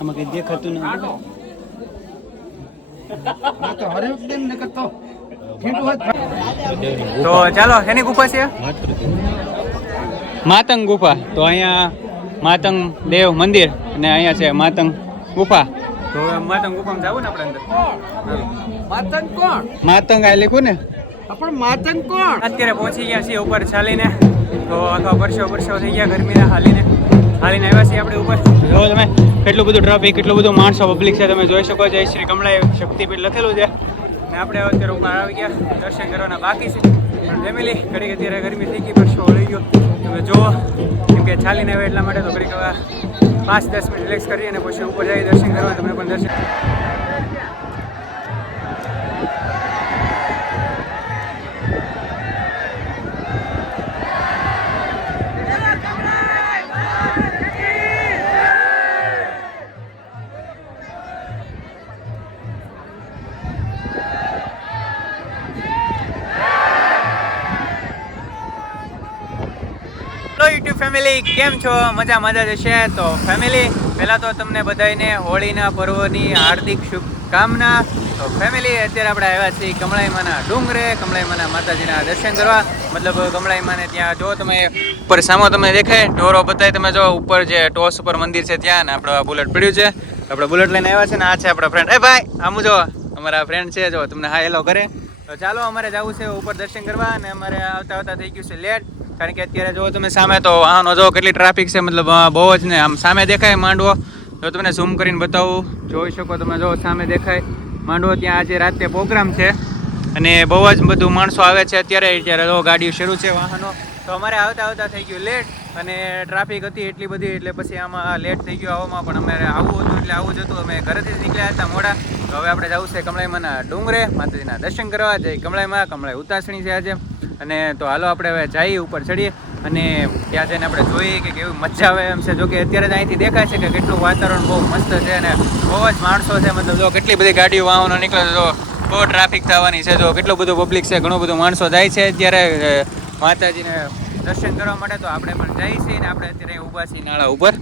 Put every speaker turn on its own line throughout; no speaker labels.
આમાં કઈ દેખાતું નથી.
તો
ચાલો એની ગુફા છે? માતંગ ગુફા. તો અહીંયા માતંગ દેવ મંદિર અને અહીંયા છે માતંગ ગુફા. તો માતંગ ગુફામાં જાવું ને આપણે અંદર?
માતંગ કોણ?
માતંગ આ લખ્યું ને?
પણ માતંગ કોણ?
અત્યારે પહોંચી ગયા છીએ ઉપર ચાલીને. તો આખા વર્ષો વર્ષો થઈ ગયા ગરમીના હાલીને હાલીને આવ્યા છીએ આપણે ઉપર. જો તમે કેટલું બધું ટ્રાફિક કેટલું બધું માણસો પબ્લિક છે તમે જોઈ શકો છો. શ્રી કમળાએ શક્તિપીઠ લખેલું છે. ને આપણે અત્યારે ઉપર આવી ગયા. દર્શન કરવાના બાકી છે. પણ ફેમિલી ઘડીક અત્યારે ગરમી થઈ ગઈ વર્ષો વળી ગયો. તમે જુઓ કેમ કે ચાલીને આવે એટલા માટે તો ઘડીક પાંચ દસ મિનિટ રિલેક્સ કરીએ અને પછી ઉપર જઈ દર્શન કરવા તમે પણ દર્શન ફેમિલી કેમ છો? મજા મજા જશે તો ફેમિલી પહેલાં તો તમને બધાને હોળીના પર્વની હાર્દિક શુભકામના. તો ફેમિલી અત્યારે આપણે આવ્યા છીએ કમળાઈમાના ડુંગરે. કમળાઈમાના માતાજીના દર્શન કરવા. મતલબ કમળાઈમાને ત્યાં જો તમે ઉપર સામો તમે દેખાય, ઢોરો બતાય તમે જો ઉપર જે ટોસ ઉપર મંદિર છે ત્યાં ને આપણે બુલેટ પડ્યું છે. આપણે બુલેટ લઈને આવ્યા છે ને આ છે આપણા ફ્રેન્ડ એ ભાઈ, આમ જો, અમારા ફ્રેન્ડ છે, જો તમને હા હેલો કરે. તો ચાલો, અમારે જવું છે ઉપર દર્શન કરવા અને અમારે આવતા આવતા થઈ ગયું છે લેટ. કારણ કે અત્યારે જો તમે સામે તો વાહનો જો કેટલી ટ્રાફિક છે, મતલબ બહુ જ ને આમ સામે દેખાય માંડવો. જો તમને ઝૂમ કરીને બતાવું, જોઈ શકો તમે જો સામે દેખાય માંડવો. ત્યાં આજે રાતે પ્રોગ્રામ છે અને બહુ જ બધું માણસો આવે છે અત્યારે. અત્યારે જો ગાડીઓ શરૂ છે વાહનો. તો અમારે આવતા આવતા થઈ ગયું લેટ અને ટ્રાફિક હતી એટલી બધી, એટલે પછી આમાં લેટ થઈ ગયું. આવવામાં પણ અમારે આવવું હતું, એટલે આવું જ હતું. અમે ઘરેથી નીકળ્યા હતા મોડા. તો હવે આપણે જવું છે કમળાઈમાંના ડુંગરે, માતાજીના દર્શન કરવા. જઈ કમળાઈમાં, કમળાઈ ઉતાસણી છે આજે. અને તો હાલો આપણે હવે જઈએ, ઉપર ચડીએ. અને ત્યાં જઈને આપણે જોઈએ કે કેવી મજા આવે એમ છે. જોકે અત્યારે જ અહીંથી દેખાય છે કે કેટલું વાતાવરણ બહુ મસ્ત છે અને બહુ જ માણસો છે. મતલબ જો કેટલી બધી ગાડીઓ, વાહનો નીકળે જો બહુ ટ્રાફિક થવાની છે. જો કેટલું બધું પબ્લિક છે, ઘણું બધું માણસો જાય છે અત્યારે માતાજીને દર્શન કરવા માટે. તો આપણે પણ જઈએ છીએ ને આપણે અત્યારે ઊભા છીએ નાળા ઉપર.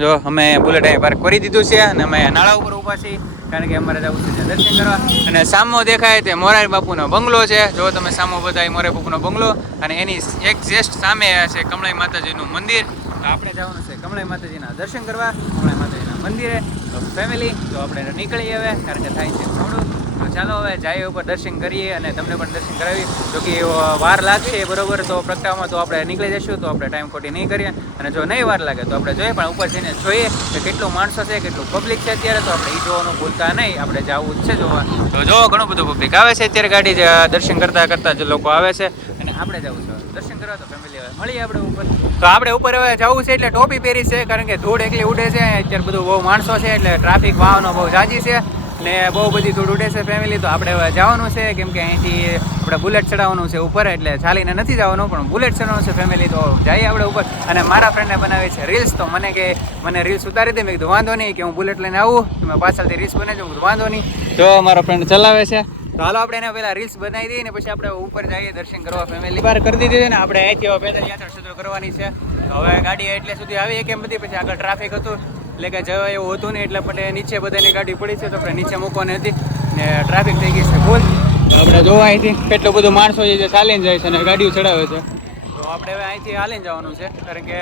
જો અમે બુલેટ અહીં પાર્ક કરી દીધું છે અને અમે નાળા ઉપર ઊભા છીએ. કારણ કે અમારે જવું છે દર્શન કરવા. અને સામો દેખાય તે મોરારી બાપુનો બંગલો છે. જો તમે સામો બધાય મોરારી બાપુનો બંગલો અને એની એક જેસ્ટ સામે છે કમળાઈ માતાજીનું મંદિર. તો આપણે જવાનું છે કમળાઈ માતાજીના દર્શન કરવા. કમળાઈ માતાજીના મંદિરે. તો ફેમિલી તો આપણે નીકળીએ હવે, કારણ કે થાય છે થોડું તો ચાલો હવે જઈએ ઉપર દર્શન કરીએ અને તમને પણ દર્શન કરાવી જો કે વાર લાગશે, બરોબર? તો પ્રગટામાં તો આપણે નીકળી જશું તો આપણે ટાઈમ ખોટી નહીં કરીએ. અને જો નહીં વાર લાગે તો આપણે જોઈએ, પણ ઉપર જઈને જોઈએ કે કેટલું માણસો છે, કેટલું પબ્લિક છે અત્યારે, તો આપણે એ જોવાનું ભૂલતા નહીં. આપણે જવું જ છે જોવા. તો જો ઘણું બધું પબ્લિક આવે છે અત્યારે ગાડી દર્શન કરતા કરતા જે લોકો આવે છે. અને આપણે જવું છે દર્શન કરવા તો ફેમિલી હવે મળીએ આપણે ઉપર. તો આપણે ઉપર હવે જવું છે એટલે ટોપી પહેરી છે, કારણ કે ધૂળ એકલી ઉડે છે. અત્યારે બધું બહુ માણસો છે, એટલે ટ્રાફિક વાહનો બહુ જાજી છે. ને બહુ બધી થોડું ઉડે છે ફેમિલી તો આપણે જવાનું છે, કેમ કે અહીંથી આપણે બુલેટ ચડાવવાનું છે ઉપર, એટલે ચાલીને નથી જવાનું, પણ બુલેટ ચડાવવાનું છે ફેમિલી તો જઈએ આપણે ઉપર. અને મારા ફ્રેન્ડને બનાવે છે રીલ્સ તો મને કે, મને રીલ્સ ઉતારી દે, મેં કીધું, વાંધો નહીં, કે હું બુલેટ લઈને આવું તમે પાછળથી રીલ્સ બનાવજો હું વાંધો નહીં. તો મારો ફ્રેન્ડ ચલાવે છે, તો હાલો આપણે એને પહેલા રીલ્સ બનાવી દઈએ ને પછી આપણે ઉપર જઈએ દર્શન કરવા ફેમિલી વાર કરી દીધી ને, આપણે અહીંથી પેદલ યાત્રા શરૂ કરવાની છે. તો હવે ગાડી એટલે સુધી આવી કેમ બધી, પછી આગળ ટ્રાફિક હતું. એટલે કે જવા એવું હતું નહીં, એટલે પણ નીચે બધાની ગાડી પડી છે, તો આપણે નીચે મૂકવાની હતી ને ટ્રાફિક થઈ ગઈ છે ફૂલ આપણે જોવા અહીંથી કેટલું બધું માણસો છે જે ચાલીને જાય છે અને ગાડીઓ ચડાવે છે. તો આપણે હવે અહીંથી હાલીને જવાનું છે, કારણ કે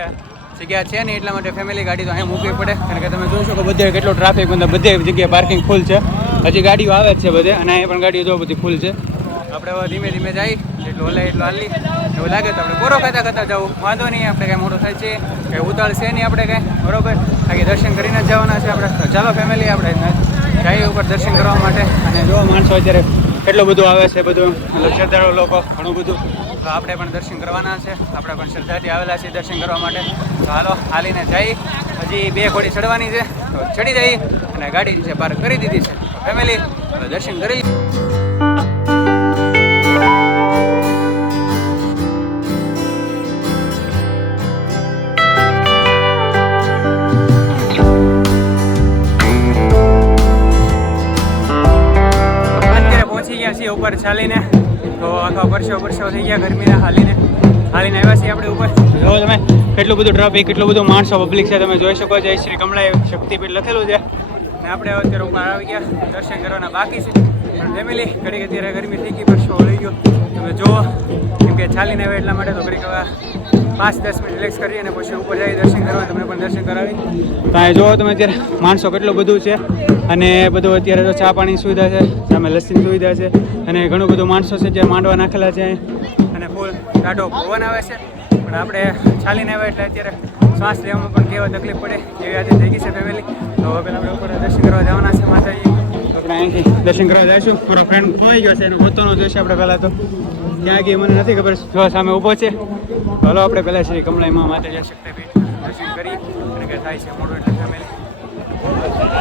જગ્યા છે નહીં, એટલા માટે ફેમિલી ગાડી તો અહીં મૂકવી પડે. કારણ કે તમે જોશો કે બધે કેટલો ટ્રાફિક મતલબ બધે જગ્યાએ પાર્કિંગ ફૂલ છે. હજી ગાડીઓ આવે જ છે બધે, અને અહીં પણ ગાડીઓ જો બધી ફૂલ છે. આપણે હવે ધીમે ધીમે જઈ જેટલું એટલો હાલી. એવું લાગે તો આપણે પૂરો ખાતા ખાતા જવું વાંધો નહીં, આપણે કાંઈ મોટો થાય છે, કંઈ ઉતાળ છે નહીં આપણે કાંઈ. બરોબર? બાકી દર્શન કરીને જ જવાના છે આપણે. તો ચાલો ફેમિલી આપણે જાય ઉપર દર્શન કરવા માટે. અને જો માણસો અત્યારે કેટલું બધું આવે છે બધું શ્રદ્ધાળુ લોકો, ઘણું બધું. તો આપણે પણ દર્શન કરવાના છે. આપણે પણ શ્રદ્ધાથી આવેલા છીએ દર્શન કરવા માટે. તો હાલો, હાલીને જઈ હજી બે ઘોડી ચડવાની છે. તો ચડી જઈ અને ગાડી છે પાર્ક કરી દીધી છે. ફેમિલી દર્શન કરી ગયા છીએ ઉપર ચાલીને. તો આખા વર્ષો વર્ષો થઈ ગયા ગરમીના હાલીને. હાલીને આવ્યા છીએ આપણે ઉપર. જો તમે કેટલું બધું ટ્રાફિક કેટલું બધું માણસો પબ્લિક છે, તમે જોઈ શકો છો. શ્રી કમળાએ શક્તિપીઠ લખેલું છે. ને આપણે અત્યારે ઉપર આવી ગયા. દર્શન કરવાના બાકી છે. પણ ફેમિલી ઘડીક અત્યારે ગરમી થઈ ગઈ પરસો વળી ગયો. તમે જુઓ, કેમ કે ચાલીને આવે એટલા માટે તો ઘડીક હવે પાંચ દસ મિનિટ રિલેક્સ કરી અને પછી ઉપર જઈ દર્શન કરવા તમને પણ દર્શન કરાવી. તો અહીં જુઓ તમે અત્યારે માણસો કેટલું બધું છે અને બધું અત્યારે તો ચા પાણીની સુવિધા છે, સામે લસ્સીની સુવિધા છે અને ઘણું બધું માણસો છે જે માંડવા નાખેલા છે અને ફૂલ ટાઢો પવન આવે છે. પણ આપણે ચાલીને આવે એટલે અત્યારે શ્વાસ લેવામાં પણ કેવા તકલીફ પડે એવી આજે થઈ ગઈ છે ફેમિલી તો હવે પહેલાં આપણે ઉપર દર્શન કરવા જવાના છે માતાજી. આપણે અહીંથી દર્શન કરવા જઈશું. પૂરો ફ્રેન્ડ ખોઈ ગયો છે, એનું પોતાનો જોઈશે આપણે પહેલાં તો. ત્યાં કે મને નથી ખબર, જો સામે ઊભો છે. હલો, આપણે પહેલાં શ્રી કમલાઈમાં જઈ શકતા દર્શન કરી અને કે થાય છે મોટું એટલે ફેમિલી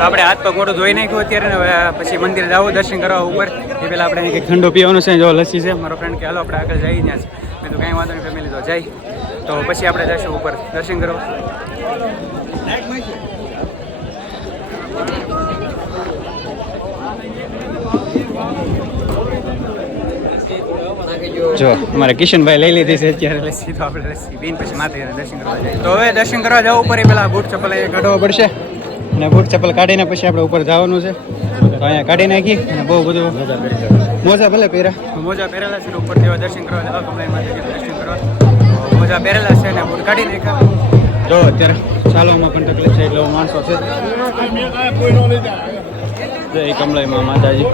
આપણે હાથ પગ મોટું ધોઈ નાખ્યું અત્યારે હવે પછી મંદિર જાવ, દર્શન કરવા ઉપર. એ પહેલાં આપણે અહીં કંઈક ઠંડો પીવાનું છે, જો લસ્સી છે. મારો ફ્રેન્ડ કે, હાલો, આપણે આગળ જઈ ત્યાં છે મેં તો કાંઈ વાંધો નહીં ફેમિલી તો જાય. તો પછી આપણે જઈશું ઉપર. દર્શન કરવા. જો અમારે કિશનભાઈ લઈ લીધી છે અત્યારે. લસ્સી તો આપણે લસ્સી પીને પછી માથે દર્શન કરવા જઈએ તો હવે દર્શન કરવા જવું ઉપર પેલા બૂટ ચપ્પલ અહીંયા કાઢવો પડશે. અને બૂટ ચપ્પલ કાઢીને પછી આપણે ઉપર જવાનું છે. તો અહીંયા કાઢી નાખી અને બહુ બધું મોજા ભલે પહેર્યા મોજા પહેરેલા છે ઉપર જેવા દર્શન કરવા જવા કમલાઈ દર્શન કરવા. મોજા પહેરેલા છે ને બૂટ કાઢી નાખ્યા. જો અત્યારે ચાલવામાં પણ તકલીફ છે એટલે માણસો છે. જય કમલાઈમાં માતાજી.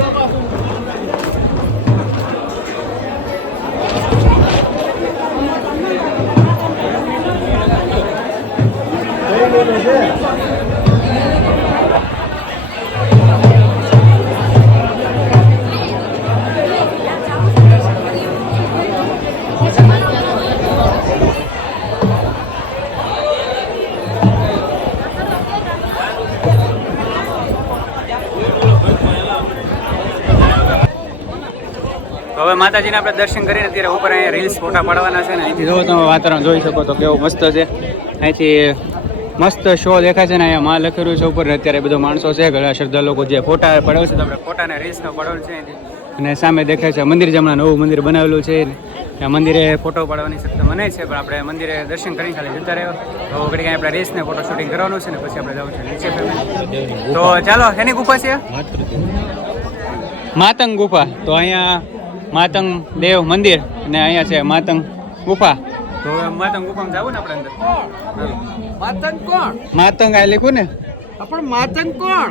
હવે માતાજીના આપણે દર્શન કરીને અત્યારે ઉપર અહીંયા રીલ્સ ફોટા પાડવાના છે ને અહીંથી જો તમે વાતાવરણ જોઈ શકો તો કેવું મસ્ત છે. અહીંથી મસ્ત શો દેખાય છે ને અહીંયા માં લખેલું છે ઉપર અત્યારે બધો માણસો છે, ઘણા શ્રદ્ધા લોકો જે ફોટા પડાવે છે આપણે ફોટાને રીલ્સનો પડવાનું છે અને સામે દેખાય છે મંદિર જમણા નવું મંદિર બનાવેલું છે. મંદિરે ફોટો પાડવાની શક્તિ મને છે, પણ આપણે મંદિરે દર્શન કરી ખાલી જતા રહ્યો તો ઘડી આપણે રીલ્સને ફોટો શૂટિંગ કરવાનું છે ને પછી આપણે જવું છે નીચે તો ચાલો, એની ગુફા છે? માતંગ ગુફા. તો અહીંયા માતંગ દેવ મંદિર અને અહીંયા છે માતંગ ગુફા. તો માતંગ ગુફામાં જવું ને આપણે અંદર?
માતંગ કોણ?
માતંગ આ લખ્યું ને?
પણ માતંગ કોણ?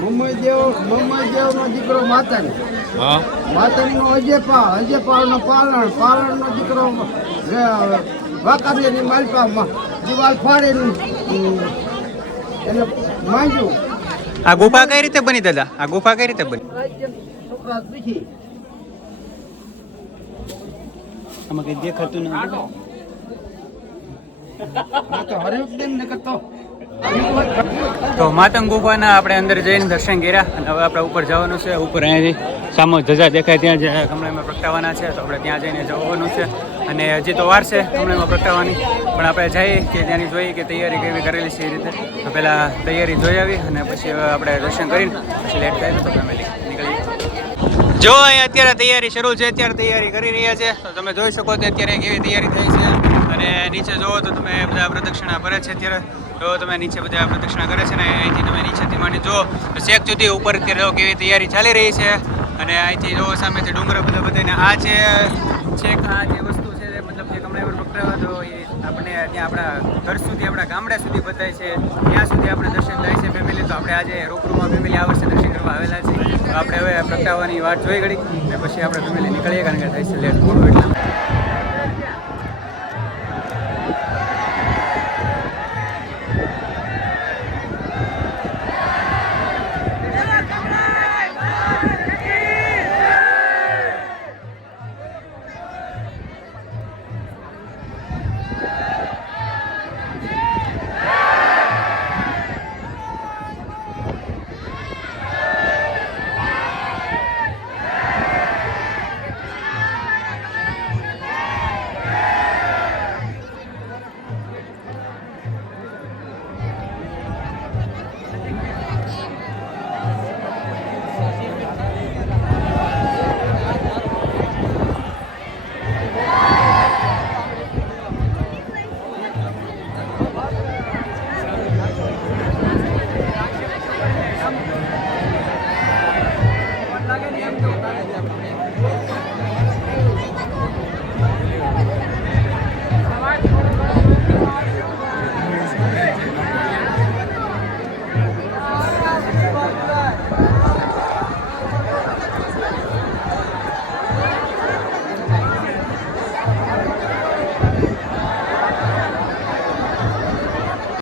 મુંબઈ દેવ નો દીકરો માતંગ.
હા.
માતંગ નો અજેપા અજેપા નો પાલણ પાલણ નો દીકરો વાકાબી માલપામાં દિવાલ ફાડેલું એટલે માંગ્યું
આ ગુફા કઈ રીતે બની દાદા? આ ગુફા કઈ રીતે બની
છોકરા પીછી
આમાં કઈ દેખાતું નથી.
તો
માતંગ ગુફાના આપણે અંદર જઈને દર્શન કર્યા અને હવે આપણે ઉપર જવાનું છે. ઉપર અહીંયાથી સામો ધજા દેખાય ત્યાં જે કમળામાં પ્રગટાવવાના છે. તો આપણે ત્યાં જઈને જવાનું છે. અને હજી તો વાર છે કમળામાં પ્રગટાવવાની પણ આપણે જઈએ કે ત્યાંની જોઈએ કે તૈયારી કેવી કરેલી છે એ રીતે. તો પહેલાં તૈયારી જોઈ આવી અને પછી હવે આપણે દર્શન કરીને પછી લેટ થાય તો ફેમિલી નીકળી જો અહીં અત્યારે તૈયારી શરૂ છે, અત્યારે તૈયારી કરી રહ્યા છે. તો તમે જોઈ શકો છો અત્યારે કેવી તૈયારી થઈ છે. અને નીચે જુઓ તો તમે બધા પ્રદક્ષિણા ભરે છે અત્યારે. જો તમે નીચે બધા પ્રદક્ષિણા કરે છે ને અહીંથી તમે નીચેથી માંડી જુઓ. તો છેક સુધી ઉપર અત્યારે જો કેવી તૈયારી ચાલી રહી છે. અને અહીંથી જો સામેથી ડુંગર બધા બધાને આ છે છેક આ જે વસ્તુ છે મતલબ જે કમળા પર પકડાવા, તો એ આપણે ત્યાં આપણા ઘર સુધી, આપણા ગામડા સુધી બતાય છે. ત્યાં સુધી આપણે દર્શન થાય છે ફેમિલી તો આપણે આજે રૂબરૂમાં ફેમિલી આ વર્ષે દર્શન કરવા આવેલા છે. આપણે હવે પ્રગટાવવાની વાત જોઈ ઘડી ને પછી આપણે ફેમિલી નીકળીએ કારણ કે થાય છે લેટ મોડું એટલા.